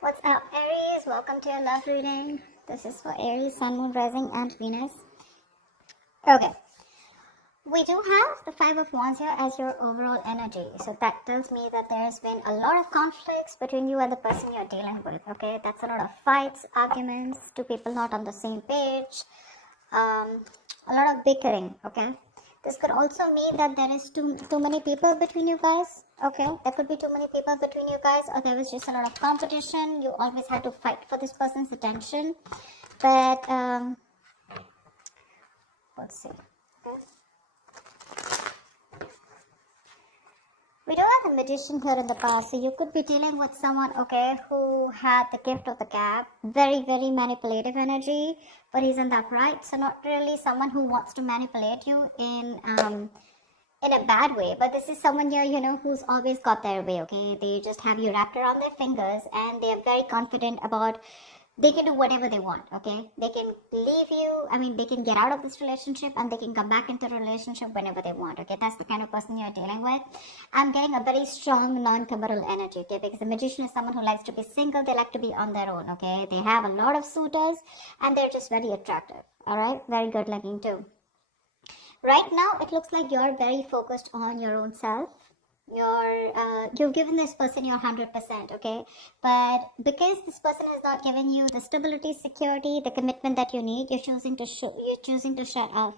What's up, Aries? Welcome to your love reading. This is for Aries, Sun, Moon, Rising, and Venus. Okay, we do have the Five of Wands here as your overall energy. So that tells me that there's been a lot of conflicts between you and the person you're dealing with. Okay, that's a lot of fights, arguments, two people not on the same page, a lot of bickering. Okay, this could also mean that there is too many people between you guys. Okay, there could be too many people between you guys, or there was just a lot of competition. You always had to fight for this person's attention. But let's see. Okay. We do have a magician here in the past, so you could be dealing with someone, okay, who had the gift of the gab, very, very manipulative energy, but he's in the upright, so not really someone who wants to manipulate you in a bad way, but this is someone here, who's always got their way, okay? They just have you wrapped around their fingers, and they're very confident about they can do whatever they want, okay? They can leave you, they can get out of this relationship and they can come back into the relationship whenever they want, okay? That's the kind of person you're dealing with. I'm getting a very strong non-committal energy, okay? Because the magician is someone who likes to be single, they like to be on their own, okay? They have a lot of suitors and they're just very attractive, all right? Very good looking too. Right now, it looks like you're very focused on your own self. You've given this person your 100%, okay? But because this person is not giving you the stability, security, the commitment that you need, you're choosing to shut off.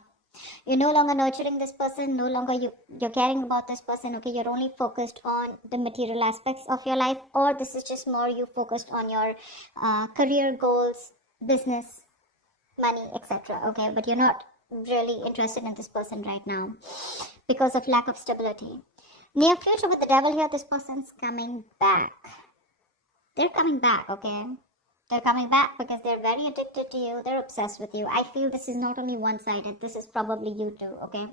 You're no longer nurturing this person, no longer you're caring about this person, okay? You're only focused on the material aspects of your life, or this is just more you focused on your career goals, business, money, etc., okay? But you're not really interested in this person right now because of lack of stability. Near future with the devil here, this person's coming back. They're coming back, okay? They're coming back because they're very addicted to you. They're obsessed with you. I feel this is not only one-sided. This is probably you too, okay?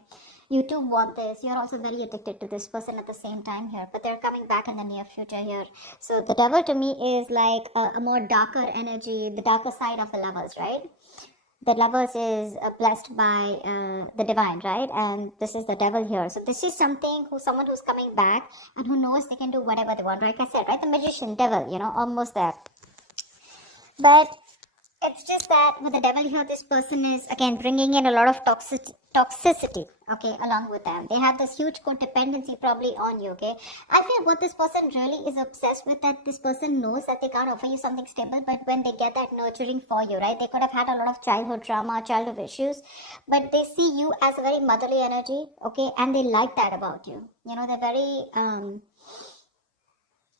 You too want this. You're also very addicted to this person at the same time here. But they're coming back in the near future here. So the devil to me is like a more darker energy, the darker side of the lovers, right? The lovers is blessed by the divine, right? And this is the devil here. So this is someone who's coming back and who knows they can do whatever they want. Like I said, right? The magician, devil, almost there. But it's just that with the devil here, this person is again bringing in a lot of toxicity, okay, along with them. They have this huge codependency probably on you, okay? I feel what this person really is obsessed with, that this person knows that they can't offer you something stable, but when they get that nurturing for you, right? They could have had a lot of childhood trauma, childhood issues, but they see you as a very motherly energy, okay? And they like that about you. They're very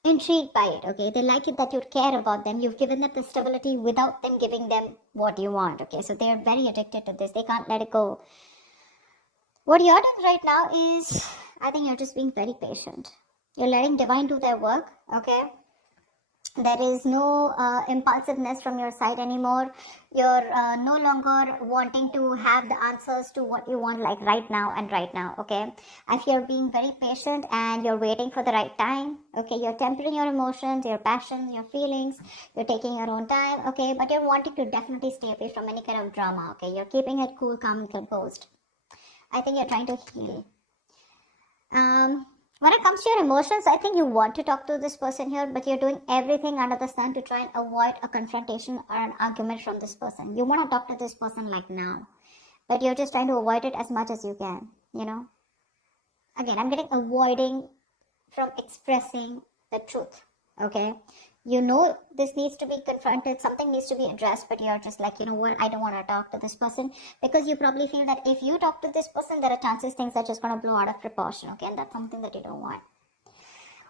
intrigued by it, okay? They like it that you care about them. You've given them the stability without them giving them what you want, okay? So they're very addicted to this. They can't let it go. What you're doing right now is, I think you're just being very patient. You're letting divine do their work, okay? There is no impulsiveness from your side anymore. You're no longer wanting to have the answers to what you want, like right now, okay? I feel you're being very patient and you're waiting for the right time, okay? You're tempering your emotions, your passions, your feelings. You're taking your own time, okay? But you're wanting to definitely stay away from any kind of drama, okay? You're keeping it cool, calm, and composed. I think you're trying to heal. When it comes to your emotions, I think you want to talk to this person here, but you're doing everything under the sun to try and avoid a confrontation or an argument from this person. You want to talk to this person like now, but you're just trying to avoid it as much as you can, Again, I'm getting avoiding from expressing the truth, okay? This needs to be confronted, something needs to be addressed, but you're just like, I don't want to talk to this person, because you probably feel that if you talk to this person, there are chances things are just going to blow out of proportion, okay? And that's something that you don't want.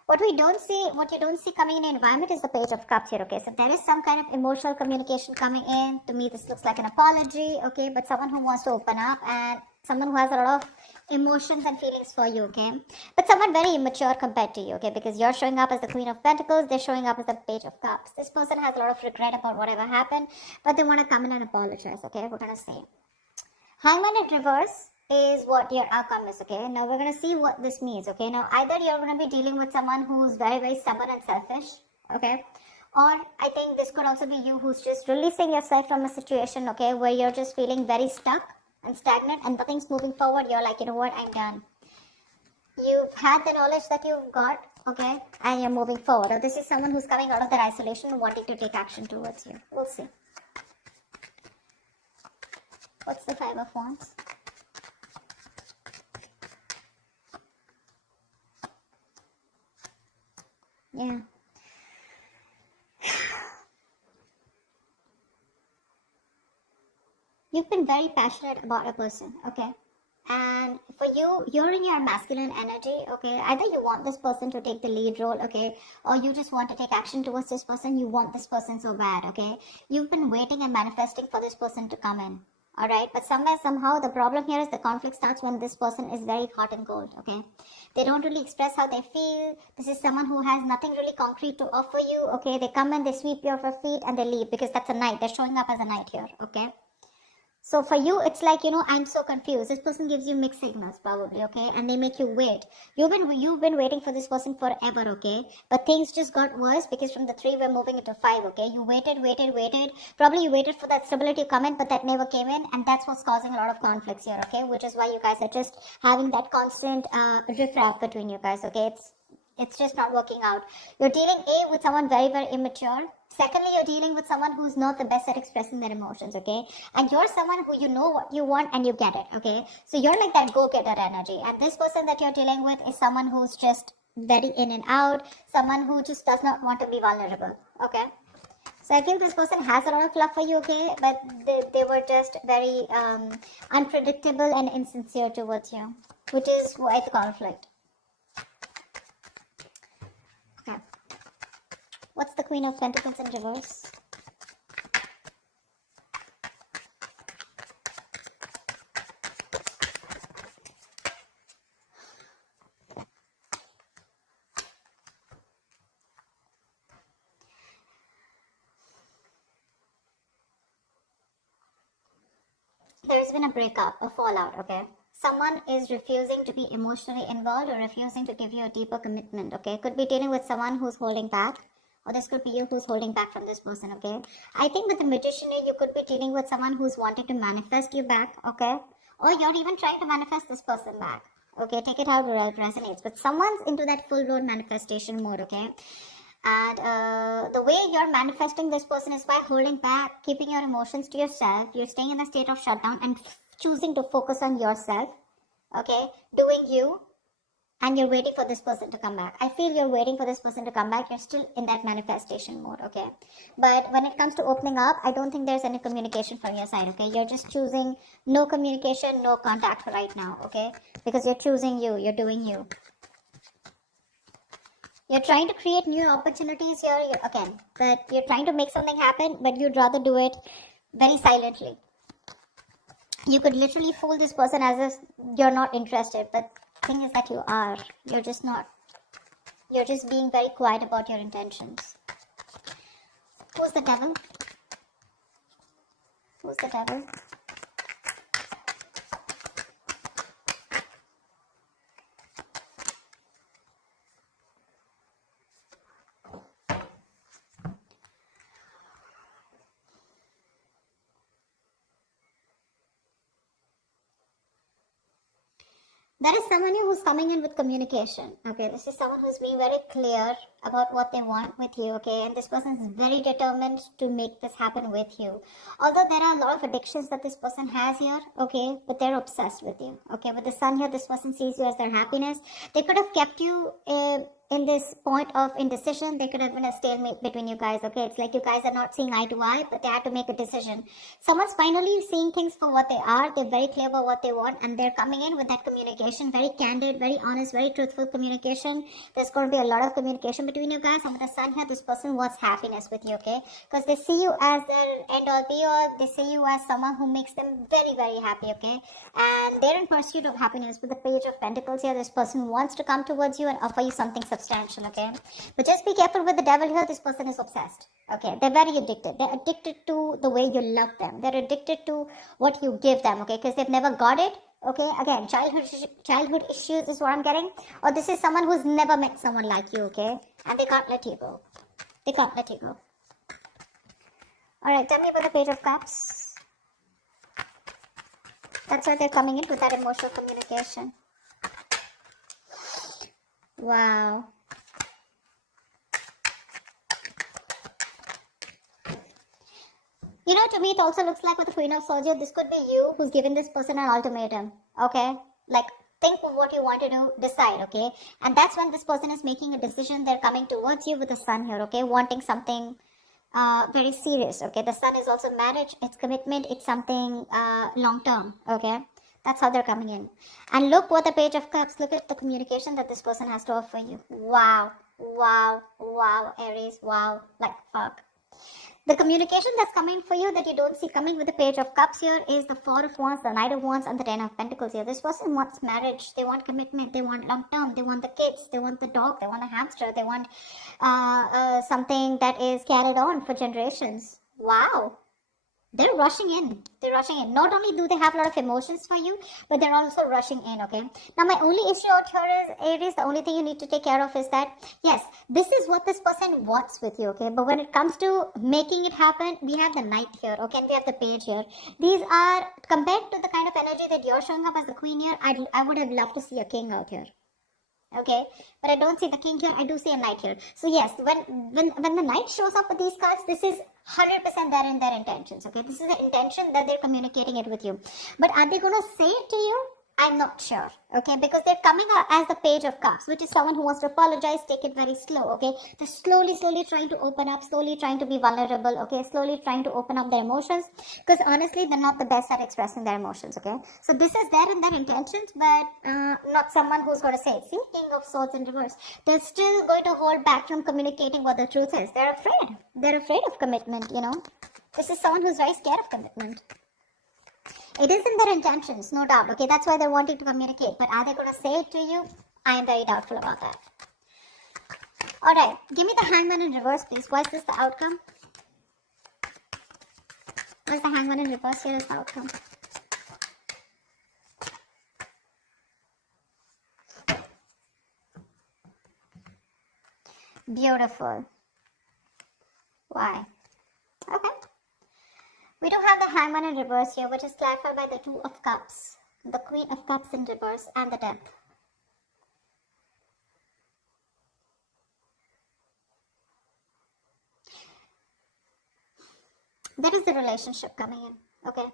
What you don't see coming in the environment is the Page of Cups here, okay? So there is some kind of emotional communication coming in. To me, this looks like an apology, okay? But someone who wants to open up, and someone who has a lot of emotions and feelings for you, okay? But someone very immature compared to you, okay? Because you're showing up as the Queen of Pentacles, they're showing up as the Page of Cups. This person has a lot of regret about whatever happened, but they want to come in and apologize, okay? We're going to say Hangman in reverse is what your outcome is, okay? Now we're going to see what this means, okay? Now either you're going to be dealing with someone who's very, very stubborn and selfish, okay? Or I think this could also be you who's just releasing yourself from a situation, okay, where you're just feeling very stuck and stagnant and nothing's moving forward. You're like, you know what, I'm done. You've had the knowledge that you've got okay, and you're moving forward. Or this is someone who's coming out of their isolation and wanting to take action towards you. We'll see. What's the Five of Wands? Yeah. You've been very passionate about a person, okay? And for you, you're in your masculine energy, okay? Either you want this person to take the lead role, okay? Or you just want to take action towards this person. You want this person so bad, okay? You've been waiting and manifesting for this person to come in, all right? But somehow, the problem here is the conflict starts when this person is very hot and cold, okay? They don't really express how they feel. This is someone who has nothing really concrete to offer you, okay? They come in, they sweep you off your feet, and they leave because that's a knight. They're showing up as a knight here, okay? So for you, it's like, I'm so confused. This person gives you mixed signals probably, okay? And they make you wait. You've been waiting for this person forever, okay? But things just got worse because from the 3, we're moving into 5, okay? You waited. Probably you waited for that stability to come in, but that never came in. And that's what's causing a lot of conflicts here, okay? Which is why you guys are just having that constant riff-raff between you guys, okay? It's just not working out. You're dealing with someone very, very immature. Secondly, you're dealing with someone who's not the best at expressing their emotions, okay? And you're someone who you know what you want and you get it, okay? So you're like that go-getter energy. And this person that you're dealing with is someone who's just very in and out, someone who just does not want to be vulnerable, okay? So I feel this person has a lot of love for you, okay? But they were just very unpredictable and insincere towards you, which is why the conflict. What's the Queen of Pentacles in reverse? There's been a breakup, a fallout, okay? Someone is refusing to be emotionally involved or refusing to give you a deeper commitment, okay? Could be dealing with someone who's holding back. Or this could be you who's holding back from this person, okay? I think with the Magician, you could be dealing with someone who's wanting to manifest you back, okay? Or you're even trying to manifest this person back, okay? Take it how it resonates. But someone's into that full-blown manifestation mode, okay? And the way you're manifesting this person is by holding back, keeping your emotions to yourself. You're staying in a state of shutdown and choosing to focus on yourself, okay? Doing you. And you're waiting for this person to come back. I feel you're waiting for this person to come back. You're still in that manifestation mode, okay? But when it comes to opening up, I don't think there's any communication from your side, okay? You're just choosing no communication, no contact right now, okay? Because you're choosing you. You're doing you. You're trying to create new opportunities here, again. But you're trying to make something happen, but you'd rather do it very silently. You could literally fool this person as if you're not interested, but thing is that you are. You're just not. You're just being very quiet about your intentions. Who's the devil? Who's the devil? There is someone who's coming in with communication, okay? This is someone who's being very clear about what they want with you, okay? And this person is very determined to make this happen with you. Although there are a lot of addictions that this person has here, okay? But they're obsessed with you, okay? With the sun here, this person sees you as their happiness. They could have kept you in this point of indecision. They could have been a stalemate between you guys, okay? It's like you guys are not seeing eye to eye, but they had to make a decision. Someone's finally seeing things for what they are. They're very clear about what they want, and they're coming in with that communication, very candid, very honest, very truthful communication. There's going to be a lot of communication between you guys, and with the sun here, this person wants happiness with you, okay? Because they see you as their end all be all. They see you as someone who makes them very, very happy, okay? And they're in pursuit of happiness. With the Page of Pentacles here, this person wants to come towards you and offer you something substantial, okay? But just be careful with the devil here. This person is obsessed, okay? They're very addicted. They're addicted to the way you love them. They're addicted to what you give them, okay? Because they've never got it, okay? Again, childhood issues is what I'm getting. Or this is someone who's never met someone like you, okay? And they can't let you go. They can't let you go. All right, tell me about the Page of Cups. That's why they're coming in with that emotional communication. Wow. You know, to me, it also looks like with the Queen of Swords here, this could be you who's giving this person an ultimatum, okay? Like, think of what you want to do, decide, okay? And that's when this person is making a decision. They're coming towards you with the Sun here, okay? Wanting something very serious, okay? The Sun is also marriage, it's commitment, it's something long-term, okay? That's how they're coming in. And look what the Page of Cups, look at the communication that this person has to offer you. Wow, wow, wow, Aries, wow, like fuck. The communication that's coming for you that you don't see coming with the Page of Cups here is the Four of Wands, the Knight of Wands, and the Ten of Pentacles here. This person wants marriage, they want commitment, they want long term, they want the kids, they want the dog, they want the hamster, they want something that is carried on for generations. Wow. They're rushing in. They're rushing in. Not only do they have a lot of emotions for you, but they're also rushing in, okay? Now, my only issue out here is, Aries, the only thing you need to take care of is that, yes, this is what this person wants with you, okay? But when it comes to making it happen, we have the Knight here, okay? And we have the Page here. These are, compared to the kind of energy that you're showing up as the Queen here, I would have loved to see a King out here. Okay, but I don't see the King here, I do see a Knight here. So yes, when the Knight shows up with these cards, this is 100% there in their intentions, okay? This is the intention that they're communicating it with you. But are they going to say it to you? I'm not sure, okay? Because they're coming out as the Page of Cups, which is someone who wants to apologize, take it very slow, okay? They're slowly trying to open up, slowly trying to be vulnerable, okay? Slowly trying to open up their emotions, because honestly, they're not the best at expressing their emotions, okay? So this is there in their intentions, but not someone who's going to say it. See, King of Swords in reverse. They're still going to hold back from communicating what the truth is. They're afraid. They're afraid of commitment, you know? This is someone who's very scared of commitment. It is in their intentions, no doubt, okay? That's why they're wanting to communicate. But are they going to say it to you? I am very doubtful about that. Alright, give me the Hangman in reverse, please. Why is this the outcome? Where's the Hangman in reverse? Here is the outcome. Beautiful. Why? Okay. We do have the Hangman in reverse here, which is clarified by the Two of Cups, the Queen of Cups in reverse, and the Death. There is the relationship coming in, okay?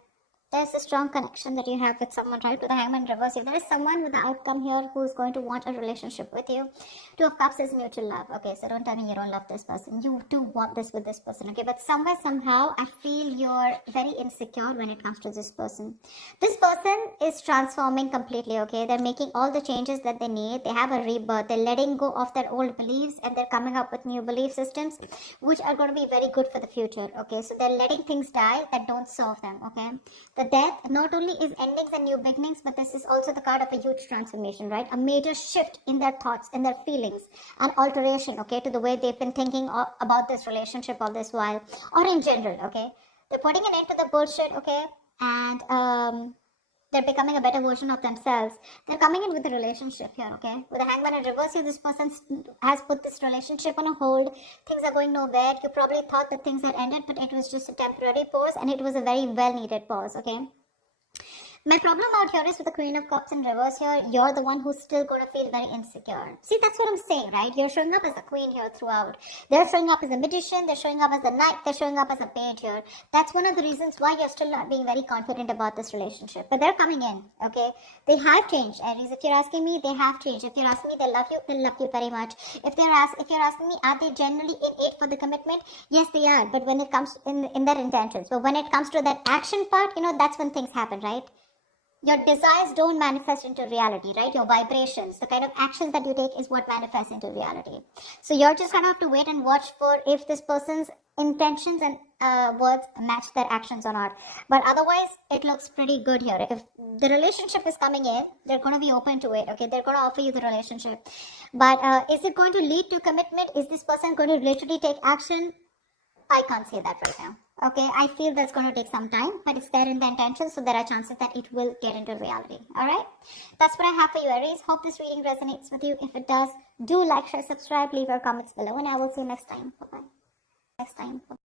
There's a strong connection that you have with someone, right? With the Hangman in reverse. If there is someone with the outcome here who is going to want a relationship with you, Two of Cups is mutual love. Okay, so don't tell me you don't love this person. You do want this with this person, okay? But somewhere, somehow, I feel you're very insecure when it comes to this person. This person is transforming completely, okay? They're making all the changes that they need. They have a rebirth. They're letting go of their old beliefs and they're coming up with new belief systems, which are going to be very good for the future, okay? So they're letting things die that don't serve them, okay? The Death not only is endings and new beginnings, but this is also the card of a huge transformation, right? A major shift in their thoughts, in their feelings, an alteration, okay, to the way they've been thinking about this relationship all this while, or in general, okay? They're putting an end to the bullshit, okay? And they're becoming a better version of themselves. They're coming in with a relationship here, okay? With the Hangman in reverse here, this person has put this relationship on a hold. Things are going nowhere. You probably thought that things had ended, but it was just a temporary pause, and it was a very well-needed pause, okay? My problem out here is with the Queen of Cups in reverse here, you're the one who's still going to feel very insecure. See, that's what I'm saying, right? You're showing up as a queen here throughout. They're showing up as a magician, they're showing up as a knight, they're showing up as a page here. That's one of the reasons why you're still not being very confident about this relationship. But they're coming in, okay? They have changed, Aries. If you're asking me, they have changed. If you're asking me, they love you very much. If you're asking me, are they generally in it for the commitment? Yes, they are. But when it comes in their intentions. But when it comes to that action part, you know, that's when things happen, right? Your desires don't manifest into reality, right? Your vibrations, the kind of actions that you take is what manifests into reality. So you're just going to have to wait and watch for if this person's intentions and words match their actions or not. But otherwise, it looks pretty good here. If the relationship is coming in, they're going to be open to it, okay? They're going to offer you the relationship. But is it going to lead to commitment? Is this person going to literally take action? I can't say that right now. Okay, I feel that's going to take some time, but it's there in the intention, so there are chances that it will get into reality. Alright, that's what I have for you, Aries. Hope this reading resonates with you. If it does, do like, share, subscribe, leave your comments below, and I will see you next time. Bye-bye. Next time. Bye-bye.